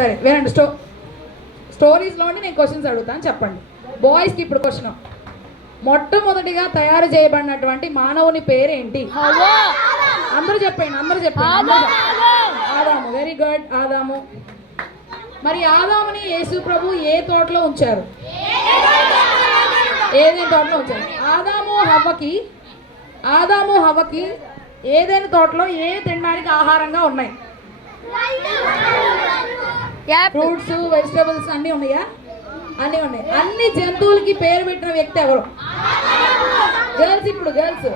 సరే వినండి. స్టోరీస్లోని నేను క్వశ్చన్స్ అడుగుతాను, చెప్పండి. బాయ్స్కి ఇప్పుడు క్వశ్చన్. మొట్టమొదటిగా తయారు చేయబడినటువంటి మానవుని పేరేంటి? అందరూ చెప్పండి. ఆదాము. వెరీ గుడ్, ఆదాము. మరి ఆదాముని యేసు ప్రభు ఏ తోటలో ఉంచారు? ఏదైనా తోటలో ఉంచారు. ఆదాము హవ్వకి ఏదైనా తోటలో ఏ తినడానికి ఆహారంగా ఉన్నాయి? ఫ్రూట్స్, వెజిటబుల్స్ అన్నీ ఉన్నాయా? అన్నీ ఉన్నాయి. అన్ని జంతువులకి పేరు పెట్టిన వ్యక్తి ఎవరు? గర్ల్స్.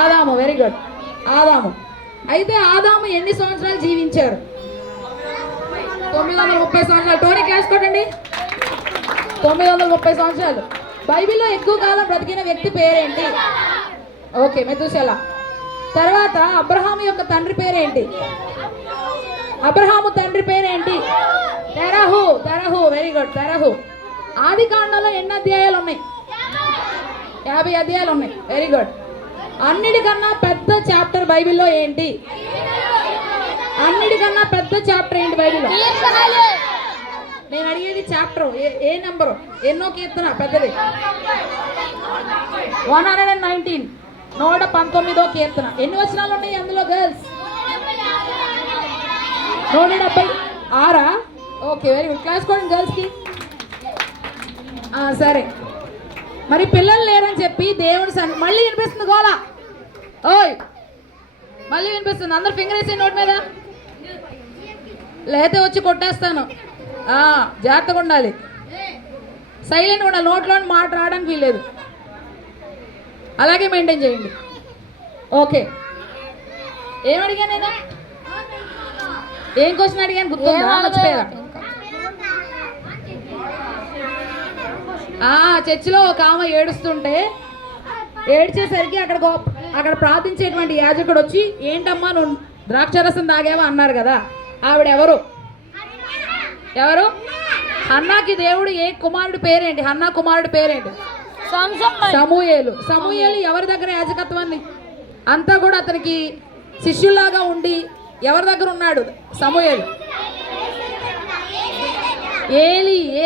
ఆదాము. వెరీ గుడ్, ఆదాము. అయితే ఆదాము ఎన్ని సంవత్సరాలు జీవించారు? 930 సంవత్సరాలు. టోనీ క్లాస్ కొట్టండి. 930 సంవత్సరాలు. బైబిల్లో ఎక్కువ కాలం బ్రతికిన వ్యక్తి పేరేంటి? ఓకే, మెతుషెల. తర్వాత అబ్రహాము యొక్క తండ్రి పేరేంటి? అబ్రహాము తండ్రి పేరేంటి? తెరహు. వెరీ గుడ్, తెరహు. ఆది కాండంలో ఎన్ని అధ్యాయాలు ఉన్నాయి? 50 అధ్యాయాలు ఉన్నాయి. Very good. అన్నిటికన్నా పెద్ద చాప్టర్ బైబిల్లో ఏంటి? అన్నిటికన్నా పెద్ద చాప్టర్ ఏంటి బైబిల్లో? నేను అడిగేది చాప్టర్ ఏ నెంబరు, ఎన్నో కీర్తన పెద్దది? 119, 119వ కీర్తన. ఎన్ని వచనాలు ఉన్నాయి అందులో girls? 176. Okay, very good. Class కోండి గర్ల్స్కి. సరే, మరి పిల్లలు లేరని చెప్పి దేవుని మళ్ళీ వినిపిస్తుంది గోలా. ఓయ్, మళ్ళీ వినిపిస్తుంది. అందరు ఫింగర్ వేసి నోట్ మీద, లేతే వచ్చి కొట్టేస్తాను. జాగ్రత్తగా ఉండాలి, సైలెంట్గా ఉండాలి. నోట్లో మాట రావడానికి వీల్లేదు. అలాగే మెయింటైన్ చేయండి. ఓకే, ఏం అడిగాను నేను? ఏం క్వశ్చన్ అడిగాను గుర్తుందా? మర్చిపోయారా? చర్చిలో ఒక ఆమె ఏడుస్తుంటే, ఏడ్చేసరికి అక్కడ ప్రార్థించేటువంటి యాజకుడు వచ్చి, ఏంటమ్మా నువ్వు ద్రాక్షరసం తాగావా అన్నారు కదా. ఆవిడ ఎవరు? హన్నాకి దేవుడు ఏ కుమారుడి పేరేంటి? హన్నా కుమారుడి పేరేంటి? సమూయేలు. ఎవరి దగ్గర యాజకత్వాన్ని అంతా కూడా అతనికి శిష్యుల్లాగా ఉండి ఎవరి దగ్గర ఉన్నాడు? సమూయేలు.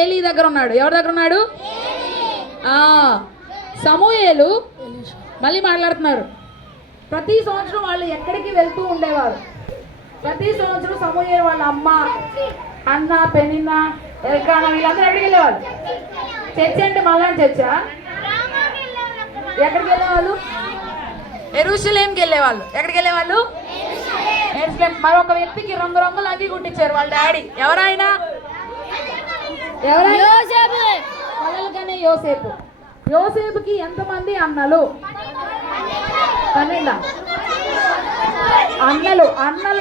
ఏలీ దగ్గర ఉన్నాడు. ఎవరి దగ్గర ఉన్నాడు? సమూయేలు. మళ్ళీ మాట్లాడుతున్నారు. ప్రతి సంవత్సరం వాళ్ళు ఎక్కడికి వెళ్తూ ఉండేవారు? ప్రతి సంవత్సరం సమూయేలు వాళ్ళ అమ్మ, అన్న, పెనిన్న, ఎల్కానా వీళ్ళందరూ ఎక్కడికి వెళ్ళేవాళ్ళు? చర్చ అంటే మళ్ళా చర్చ. ఎక్కడికి వెళ్ళేవాళ్ళు? యెరూషలేంకి వెళ్ళేవాళ్ళు. ఎక్కడికి వెళ్ళేవాళ్ళు? మరొక వ్యక్తికి రంగురంగులు అంగి కుట్టించారు వాళ్ళ డాడీ. ఎవరైనా కలలుగానే యోసేపుకి ఎంతమంది అన్నలు? 12 అన్నలు.